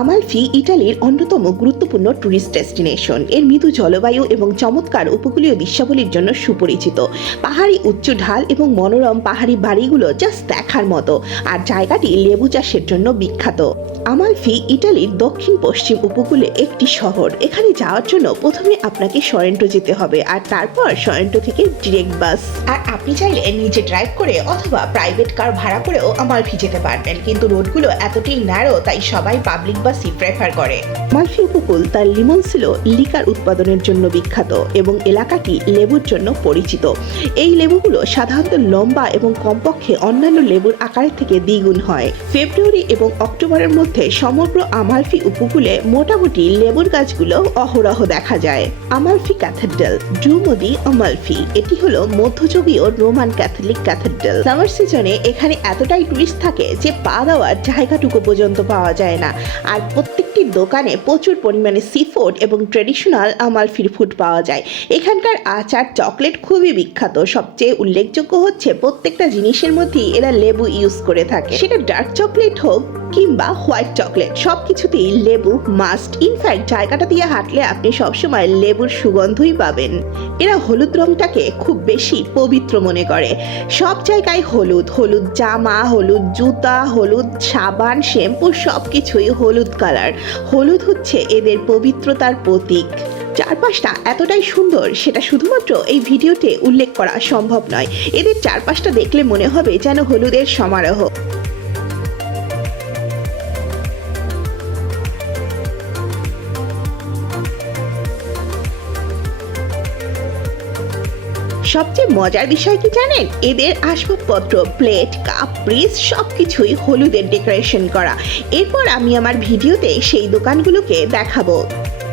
Amalfi ইটালির অন্যতম গুরুত্বপূর্ণ ট্যুরিস্ট ডেস্টিনেশন। এর মৃদু জলবায়ু এবং চমৎকার উপকূলীয় দৃশ্যাবলীর জন্য সুপরিচিত। পাহাড়ি উচ্চ ঢাল এবং মনোরম পাহাড়ি বাড়িগুলো জাস্ট দেখার মতো, আর জায়গাটি লেবু চাষের জন্য বিখ্যাত। আমালফি ইটালির দক্ষিণ পশ্চিম উপকূলে একটি শহর। এখানে যাওয়ার জন্য প্রথমে আপনাকে সরেন্টো যেতে হবে, আর তারপর সরেন্টো থেকে ডিরেক্ট বাস। আর আপনি চাইলে নিজে ড্রাইভ করে অথবা প্রাইভেট কার ভাড়া করেও আমালফি যেতে পারবেন, কিন্তু রোডগুলো এতটাই ন্যারো তাই সবাই পাবলিক বাসই প্রেফার করে। আমালফি উপকূল তার লিমনসিলো লিকার উৎপাদনের জন্য বিখ্যাত এবং এলাকাটি লেবুর জন্য পরিচিত। এই লেবুগুলো সাধারণত লম্বা এবং কমপক্ষে অন্যান্য লেবুর আকারের থেকে দ্বিগুণ হয়। ফেব্রুয়ারি এবং অক্টোবরের মধ্যে সমগ্র আমালফি উপকূলে মোটামুটি লেবুর গাছগুলো অহরহ দেখা যায়। আমালফি ক্যাথেড্রাল, ডুওমো দি আমালফি, এটি হলো মধ্যযুগীয় রোমান ক্যাথলিক ক্যাথেড্রাল। সামার সিজনে এখানে এতটাই টুরিস্ট থাকে যে পা দেওয়ার জায়গাটুকু পর্যন্ত পাওয়া যায় না। আর প্রত্যেকটি দোকানে প্রচুর পরিমাণে সি ফুড এবং ট্রেডিশনাল আমালফির ফুড পাওয়া যায়। এখানকার আচার, চকলেট খুবই বিখ্যাত। সবচেয়ে উল্লেখযোগ্য হচ্ছে প্রত্যেকটা জিনিসের মধ্যেই এরা লেবু ইউজ করে থাকে, সেটা ডার্ক চকলেট হোক কিংবা হোয়াইট চকলেট, সবকিছুতেই লেবু মাস্ট। ইনফ্যাক্ট জায়গাটা দিয়ে হাঁটলে আপনি সবসময় লেবুর সুগন্ধই পাবেন। এরা হলুদ রংটাকে খুব বেশি পবিত্র মনে করে। সব জায়গায় হলুদ, হলুদ জামা, হলুদ জুতা, হলুদ সাবান, শ্যাম্পু, সবকিছুই হলুদ কালার। হলুদ হচ্ছে এদের পবিত্রতার প্রতীক। চারপাশটা এতটাই সুন্দর, সেটা শুধুমাত্র এই ভিডিওতে উল্লেখ করা সম্ভব নয়। এদের চারপাশটা দেখলে মনে হবে যেন হলুদের সমারোহ। সবচেয়ে মজার বিষয় কি জানেন? এদের আসবাবপত্র, প্লেট, কাপ, ব্রিজ সবকিছুই হলুদের ডেকোরেশন করা। এরপর আমি আমার ভিডিওতে সেই দোকানগুলোকে দেখাবো।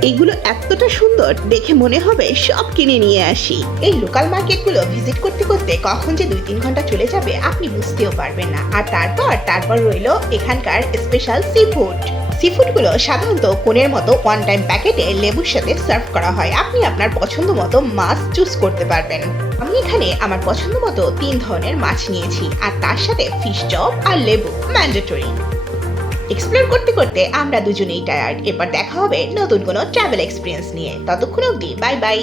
এগুলো এতটা সুন্দর দেখে মনে হবে সব কিনে নিয়ে আসি। এই লোকাল মার্কেটগুলো ভিজিট করতে করতে কখন যে 2-3 ঘন্টা চলে যাবে আপনি বুঝতেও পারবেন না। আর তারপর রইল এখানকার স্পেশাল সি ফুড। সি ফুডগুলো সাধারণত কোনের মতো ওয়ান টাইম প্যাকেটে লেবুর সাথে সার্ভ করা হয়। আপনি আপনার পছন্দ মতো মাছ চুজ করতে পারবেন। আমি এখানে আমার পছন্দ মতো 3 ধরনের মাছ নিয়েছি, আর তার সাথে ফিশ চপ আর লেবু ম্যান্ডেটরি। এক্সপ্লোর করতে করতে আমরা দুজনেই টায়ার্ড। এবার দেখা হবে নতুন কোনো ট্রাভেল এক্সপিরিয়েন্স নিয়ে। ততক্ষণ অবধি বাই বাই।